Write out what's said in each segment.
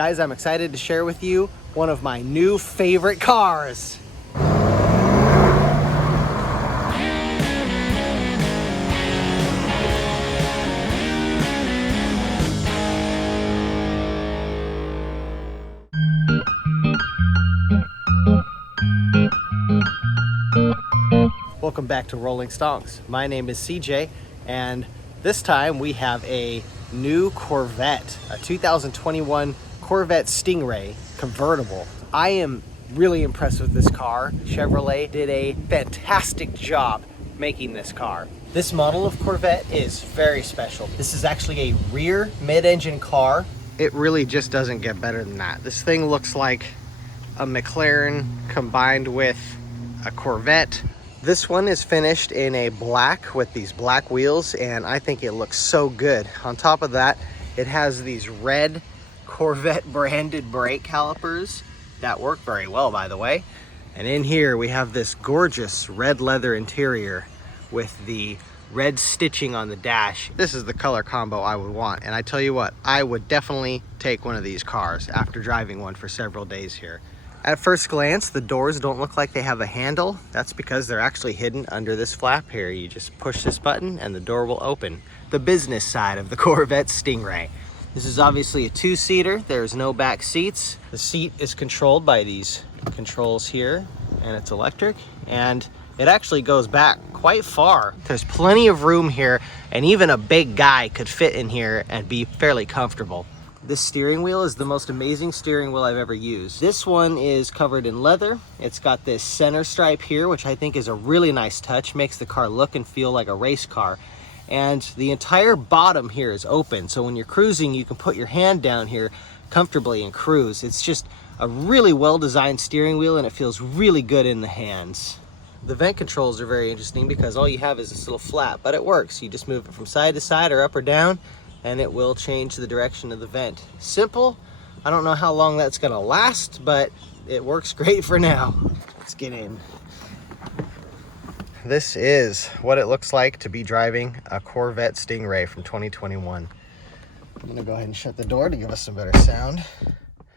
Guys, I'm excited to share with you one of my new favorite cars. Welcome back to Rolling Stonks. My name is CJ, and this time we have a new Corvette, a 2021 Corvette Stingray convertible. I am really impressed with this car. Chevrolet did a fantastic job making this car. This model of Corvette is very special. This is actually a rear mid-engine car. It really just doesn't get better than that. This thing looks like a McLaren combined with a Corvette. This one is finished in a black with these black wheels, and I think it looks so good. On top of that, it has these red Corvette branded brake calipers that work very well, by the way. And in here we have this gorgeous red leather interior with the red stitching on the dash. This is the color combo I would want, and I tell you what, I would definitely take one of these cars after driving one for several days here. At first glance, the doors don't look like they have a handle. That's because they're actually hidden under this flap here. You just push this button and the door will open. The business side of the Corvette Stingray. This is obviously a two-seater. There's no back seats. The seat is controlled by these controls here, and it's electric, and it actually goes back quite far. There's plenty of room here, and even a big guy could fit in here and be fairly comfortable. This steering wheel is the most amazing steering wheel I've ever used. This one is covered in leather. It's got this center stripe here, which I think is a really nice touch. Makes the car look and feel like a race car. And the entire bottom here is open. So when you're cruising, you can put your hand down here comfortably and cruise. It's just a really well-designed steering wheel, and it feels really good in the hands. The vent controls are very interesting because all you have is this little flap, but it works. You just move it from side to side or up or down, and it will change the direction of the vent. Simple. I don't know how long that's gonna last, but it works great for now. Let's get in. This is what it looks like to be driving a Corvette Stingray from 2021. I'm gonna go ahead and shut the door to give us some better sound.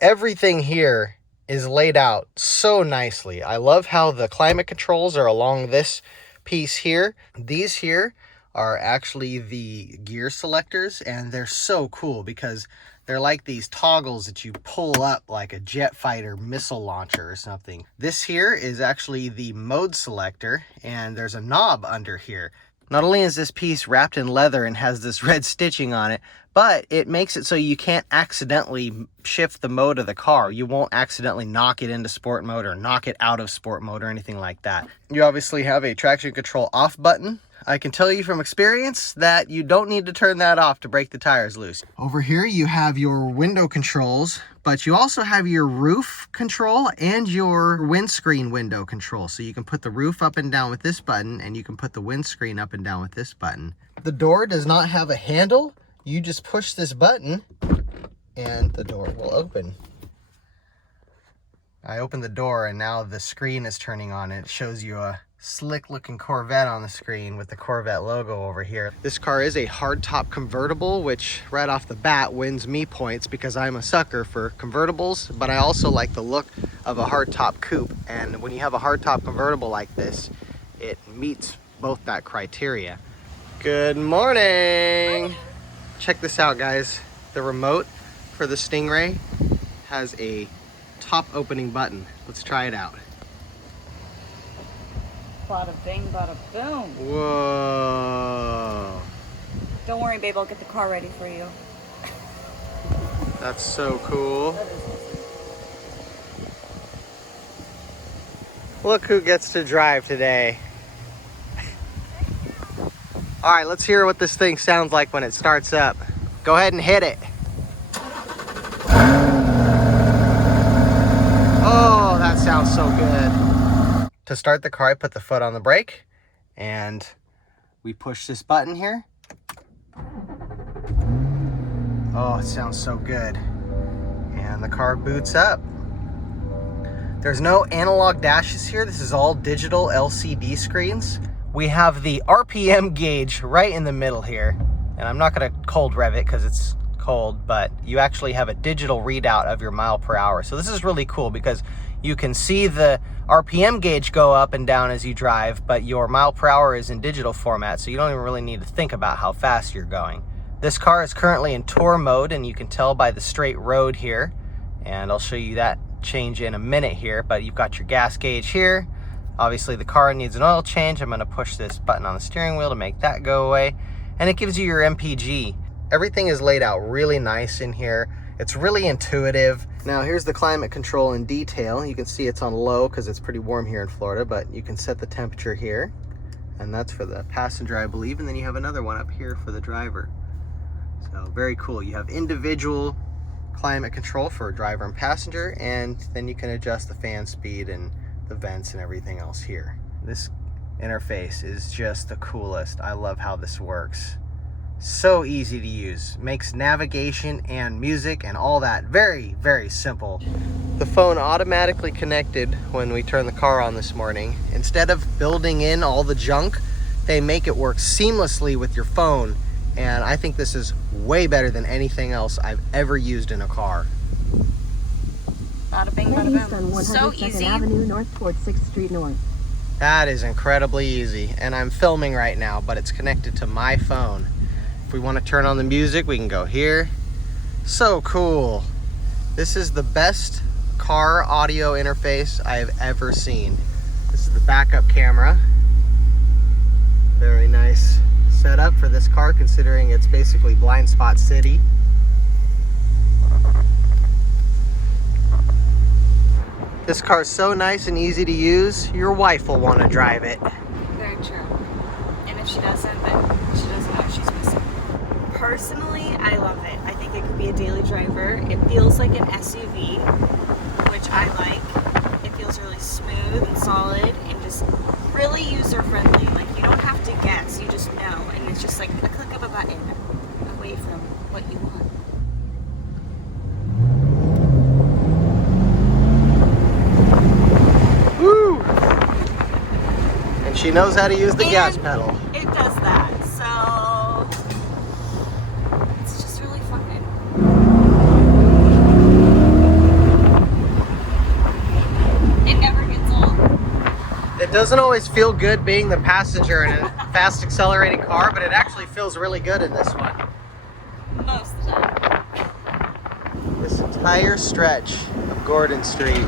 Everything here is laid out so nicely. I love how the climate controls are along this piece here. These here are actually the gear selectors, and they're so cool because they're like these toggles that you pull up like a jet fighter missile launcher or something. This here is actually the mode selector, and there's a knob under here. Not only is this piece wrapped in leather and has this red stitching on it, but it makes it so you can't accidentally shift the mode of the car. You won't accidentally knock it into sport mode or knock it out of sport mode or anything like that. You obviously have a traction control off button. I can tell you from experience that you don't need to turn that off to break the tires loose. Over here you have your window controls, but you also have your roof control and your windscreen window control. So you can put the roof up and down with this button, and you can put the windscreen up and down with this button. The door does not have a handle. You just push this button and the door will open. I opened the door and now the screen is turning on. It shows you a slick looking Corvette on the screen with the Corvette logo over here. This car is a hardtop convertible, which right off the bat wins me points because I'm a sucker for convertibles, but I also like the look of a hardtop coupe. And when you have a hardtop convertible like this, it meets both that criteria. Good morning. Check this out, guys. The remote for the Stingray has a top opening button. Let's try it out. Bada bing, bada boom. Whoa. Don't worry, babe. I'll get the car ready for you. That's so cool. Look who gets to drive today. All right, let's hear what this thing sounds like when it starts up. Go ahead and hit it. Oh, that sounds so good. To start the car, I put the foot on the brake and we push this button here. Oh, it sounds so good. And the car boots up. There's no analog dashes here. This is all digital LCD screens. We have the RPM gauge right in the middle here. And I'm not gonna cold rev it because it's cold, but you actually have a digital readout of your mile per hour. So this is really cool because you can see the RPM gauge go up and down as you drive, but your mile per hour is in digital format, so you don't even really need to think about how fast you're going. This car is currently in tour mode, and you can tell by the straight road here, and I'll show you that change in a minute here, but you've got your gas gauge here. Obviously the car needs an oil change. I'm going to push this button on the steering wheel to make that go away, and it gives you your MPG. Everything is laid out really nice in here. It's really intuitive. Now here's the climate control in detail. You can see it's on low because it's pretty warm here in Florida, but you can set the temperature here, and that's for the passenger, I believe, and then you have another one up here for the driver. So very cool. You have individual climate control for driver and passenger, and then you can adjust the fan speed and the vents and everything else here. This interface is just the coolest. I love how this works. So easy to use. Makes navigation and music and all that very, very simple. The phone automatically connected when we turned the car on this morning. Instead of building in all the junk, they make it work seamlessly with your phone. And I think this is way better than anything else I've ever used in a car. Bada bing, bada boom. So easy. Avenue North toward 6th Street North. That is incredibly easy. And I'm filming right now, but it's connected to my phone. If we want to turn on the music, we can go here. So cool. This is the best car audio interface I have ever seen. This is the backup camera. Very nice setup for this car, considering it's basically blind spot city. This car is so nice and easy to use, your wife will want to drive it. Very true. And if she doesn't, then she doesn't know what she's missing. Personally, I love it. I think it could be a daily driver. It feels like an SUV, which I like. It feels really smooth and solid and just really user-friendly. Like, you don't have to guess, you just know. And it's just like a click of a button away from what you want. Woo! And she knows how to use the gas pedal. It does that, so it's just really fun. It never gets old. It doesn't always feel good being the passenger in a fast accelerating car, but it actually feels really good in this one. Most of the time. This entire stretch of Gordon Street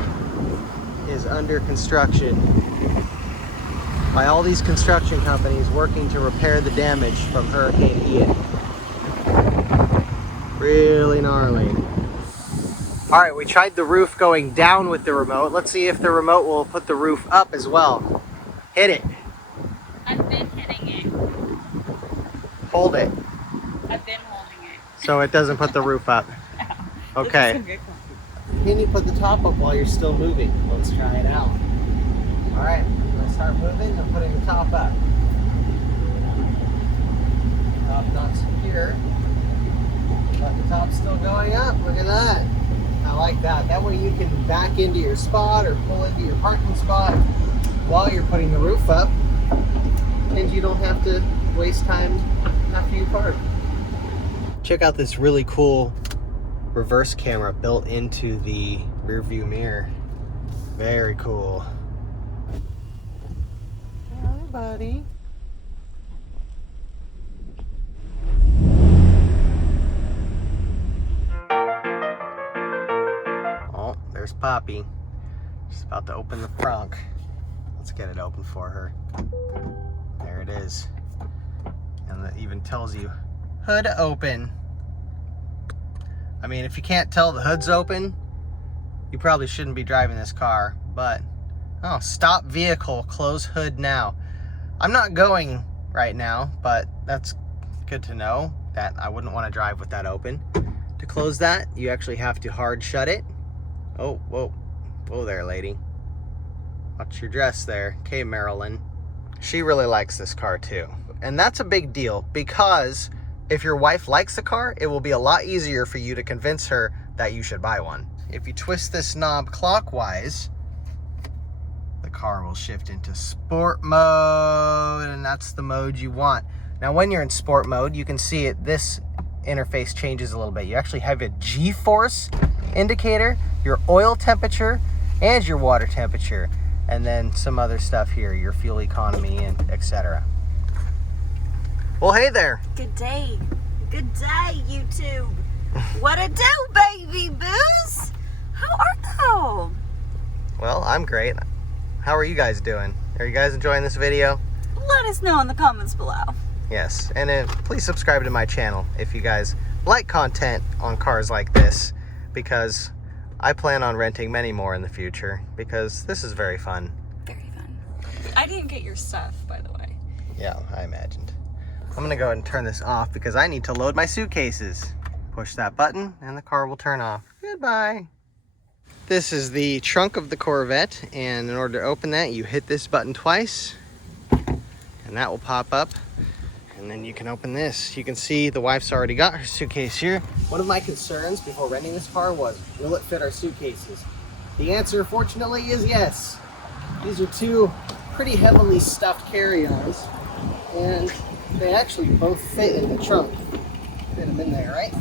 is under construction by all these construction companies working to repair the damage from Hurricane Ian. Really gnarly. All right, we tried the roof going down with the remote. Let's see if the remote will put the roof up as well. Hit it. I've been hitting it. Hold it I've been holding it. so it doesn't put the roof up. Okay. Can you put the top up while you're still moving? Let's try it out. All right, I'm gonna start moving. I'm putting the top up. Top not secure, but the top's still going up. Look at that. I like that. That way you can back into your spot or pull into your parking spot while you're putting the roof up, and you don't have to waste time after you park. Check out this really cool reverse camera built into the rear view mirror. Very cool. Hi, buddy. Oh, there's Poppy. She's about to open the trunk. Let's get it open for her. There it is. And it even tells you, hood open. I mean, if you can't tell the hood's open, you probably shouldn't be driving this car, but, oh, stop vehicle, close hood now. I'm not going right now, but that's good to know that I wouldn't want to drive with that open. To close that, you actually have to hard shut it. Oh, whoa, whoa there, lady. Watch your dress there. Okay, Marilyn. She really likes this car too. And that's a big deal because if your wife likes the car, it will be a lot easier for you to convince her that you should buy one. If you twist this knob clockwise, the car will shift into sport mode, and that's the mode you want. Now, when you're in sport mode, you can see it. This interface changes a little bit. You actually have a G-force indicator, your oil temperature, and your water temperature, and then some other stuff here, your fuel economy and etc. Well, hey there. Good day. Good day, YouTube. What a do, baby boos? How art thou? Well, I'm great. How are you guys doing? Are you guys enjoying this video? Let us know in the comments below. Yes, and please subscribe to my channel if you guys like content on cars like this, because I plan on renting many more in the future, because this is very fun. Very fun. I didn't get your stuff, by the way. Yeah, I imagined. I'm gonna go ahead and turn this off because I need to load my suitcases. Push that button and the car will turn off. Goodbye. This is the trunk of the Corvette, and in order to open that, you hit this button twice, and that will pop up. And then you can open this. You can see the wife's already got her suitcase here. One of my concerns before renting this car was, will it fit our suitcases? The answer, fortunately, is yes. These are two pretty heavily stuffed carry-ons, and they actually both fit in the trunk. Fit them in there, right?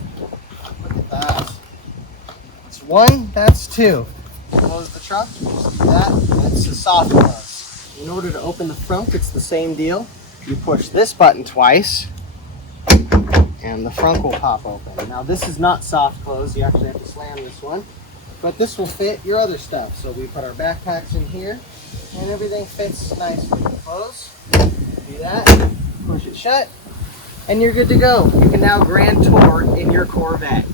Look at that. That's one, that's two. Close the trunk, just do that. That's the soft close. In order to open the front, it's the same deal. You push this button twice, and the front will pop open. Now this is not soft close, you actually have to slam this one, but this will fit your other stuff. So we put our backpacks in here, and everything fits nicely. Close, do that, push it shut, and you're good to go. You can now grand tour in your Corvette.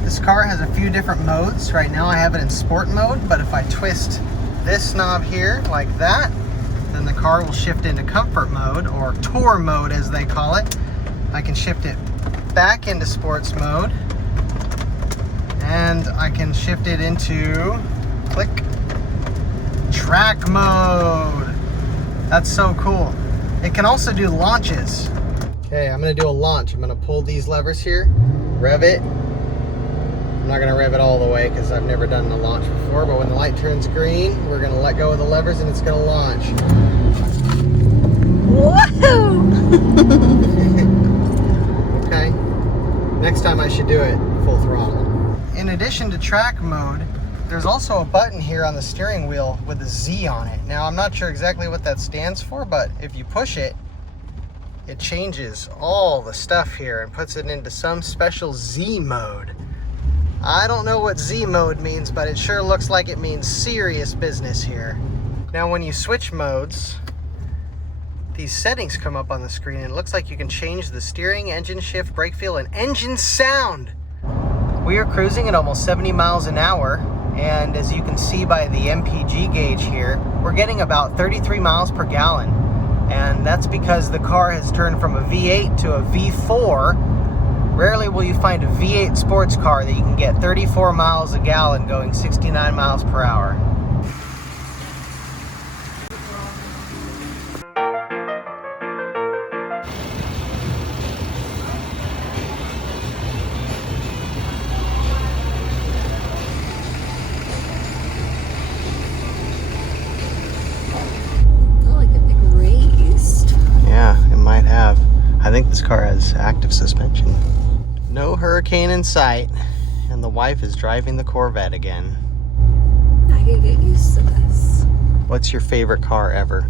This car has a few different modes. Right now I have it in sport mode, but if I twist this knob here like that, then the car will shift into comfort mode, or tour mode as they call it. I can shift it back into sports mode, and I can shift it into, click, track mode. That's so cool. It can also do launches. Okay, I'm gonna do a launch. I'm gonna pull these levers here, rev it. I'm not gonna rev it all the way because I've never done a launch before, but when the light turns green, we're gonna let go of the levers and it's gonna launch. Woohoo! Okay, next time I should do it full throttle. In addition to track mode, there's also a button here on the steering wheel with a Z on it. Now, I'm not sure exactly what that stands for, but if you push it, it changes all the stuff here and puts it into some special Z mode. I don't know what Z mode means, but it sure looks like it means serious business here. Now, when you switch modes, these settings come up on the screen, and it looks like you can change the steering, engine shift, brake feel, and engine sound. We are cruising at almost 70 miles an hour, and as you can see by the MPG gauge here, we're getting about 33 miles per gallon. And that's because the car has turned from a V8 to a V4. Rarely will you find a V8 sports car that you can get 34 miles a gallon going 69 miles per hour. I think this car has active suspension. No hurricane in sight, and the wife is driving the Corvette again. I could get used to this. What's your favorite car ever?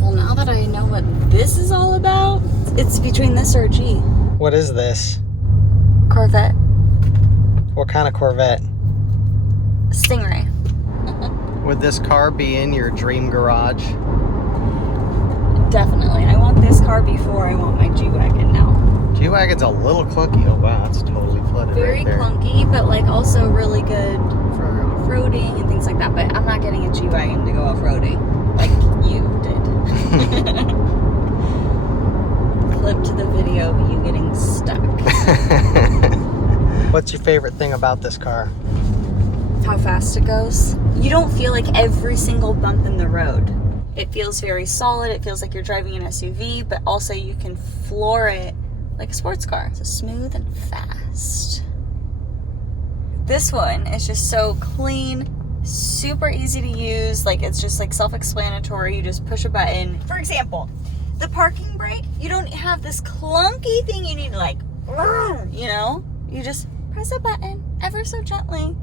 Well, now that I know what this is all about, it's between this or a G. What is this? Corvette. What kind of Corvette? Stingray. Would this car be in your dream garage? Definitely. I want this car before I want my G-Wagon now. G-Wagon's a little clunky. Oh wow, that's totally flooded Very right there. clunky, but like also really good for off-roading and things like that. But I'm not getting a G-Wagon to go off-roading like you did. Clip to the video of you getting stuck. What's your favorite thing about this car? How fast it goes. You don't feel like every single bump in the road. It feels very solid. It feels like you're driving an SUV, but also you can floor it like a sports car. It's smooth and fast. This one is just so clean, super easy to use. Like, it's just like self-explanatory. You just push a button. For example, the parking brake, you don't have this clunky thing you need to like you know, you just press a button ever so gently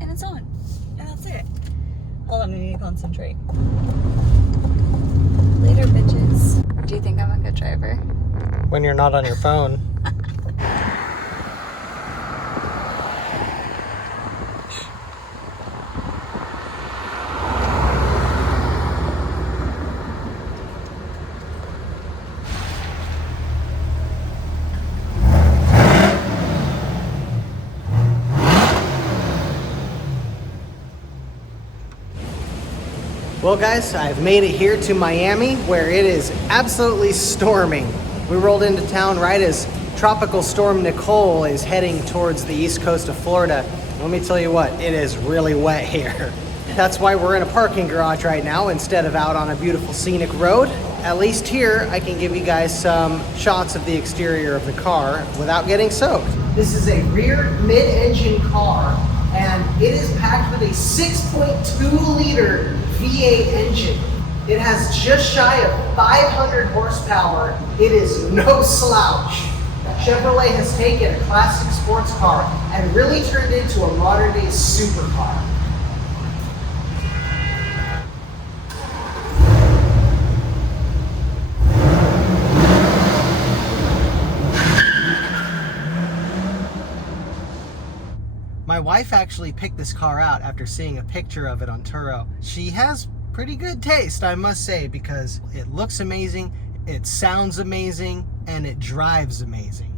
and it's on. And that's it. Hold on, I need to concentrate. Later, bitches. Do you think I'm a good driver? When you're not on your phone. Well guys, I've made it here to Miami where it is absolutely storming. We rolled into town right as Tropical Storm Nicole is heading towards the east coast of Florida. Let me tell you what, it is really wet here. That's why we're in a parking garage right now instead of out on a beautiful scenic road. At least here, I can give you guys some shots of the exterior of the car without getting soaked. This is a rear mid-engine car and it is packed with a 6.2 liter V8 engine. It has just shy of 500 horsepower. It is no slouch. Chevrolet has taken a classic sports car and really turned it into a modern day supercar. My wife actually picked this car out after seeing a picture of it on Turo. She has pretty good taste, I must say, because it looks amazing, it sounds amazing, and it drives amazing.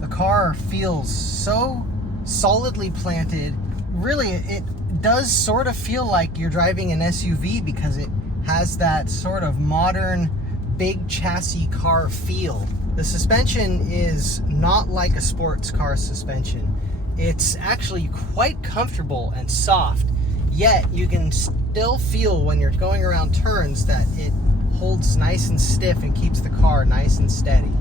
The car feels so solidly planted. Really, it does sort of feel like you're driving an SUV because it has that sort of modern big chassis car feel. The suspension is not like a sports car suspension. It's actually quite comfortable and soft, yet you can still feel when you're going around turns that it holds nice and stiff and keeps the car nice and steady.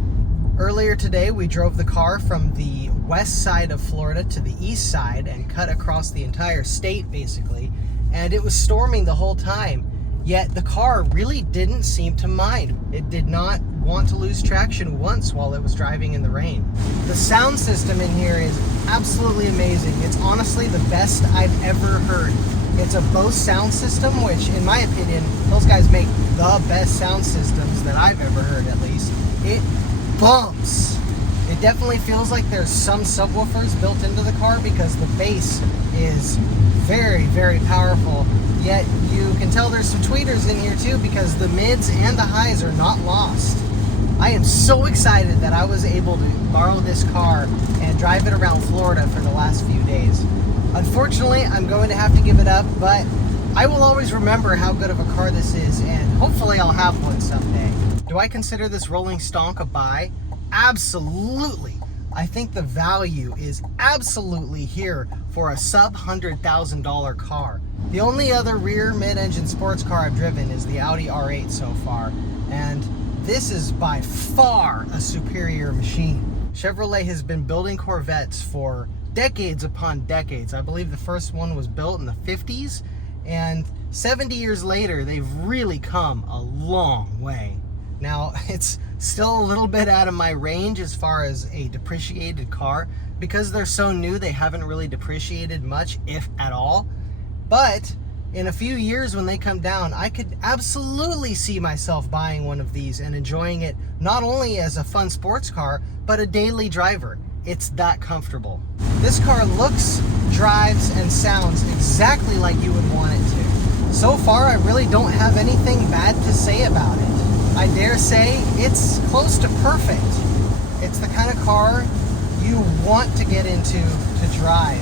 Earlier today, we drove the car from the west side of Florida to the east side and cut across the entire state basically, and it was storming the whole time, yet the car really didn't seem to mind. It did not want to lose traction once while it was driving in the rain. The sound system in here is absolutely amazing. It's honestly the best I've ever heard. It's a Bose sound system, which in my opinion, those guys make the best sound systems that I've ever heard, at least. It bumps. It definitely feels like there's some subwoofers built into the car because the bass is very, very powerful. Yet you can tell there's some tweeters in here too because the mids and the highs are not lost. I am so excited that I was able to borrow this car and drive it around Florida for the last few days. Unfortunately, I'm going to have to give it up, but I will always remember how good of a car this is, and hopefully I'll have one someday. Do I consider this rolling stonk a buy? Absolutely. I think the value is absolutely here for a sub $100,000 car. The only other rear mid-engine sports car I've driven is the Audi R8 so far, and this is by far a superior machine. Chevrolet has been building Corvettes for decades upon decades. I believe the first one was built in the 50s, and 70 years later, they've really come a long way. Now, it's still a little bit out of my range as far as a depreciated car. Because they're so new, they haven't really depreciated much, if at all. But in a few years when they come down, I could absolutely see myself buying one of these and enjoying it not only as a fun sports car, but a daily driver. It's that comfortable. This car looks, drives, and sounds exactly like you would want it to. So far, I really don't have anything bad to say about it. I dare say it's close to perfect. It's the kind of car you want to get into to drive.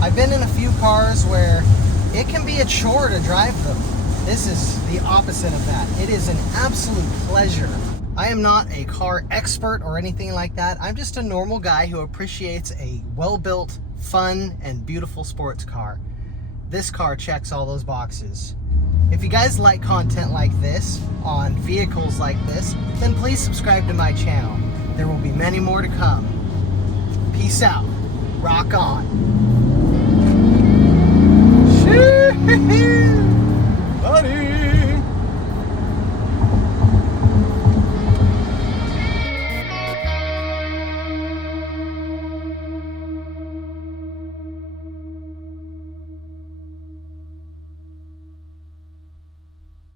I've been in a few cars where it can be a chore to drive them. This is the opposite of that. It is an absolute pleasure. I am not a car expert or anything like that. I'm just a normal guy who appreciates a well-built, fun, and beautiful sports car. This car checks all those boxes. If you guys like content like this, on vehicles like this, then please subscribe to my channel. There will be many more to come. Peace out. Rock on.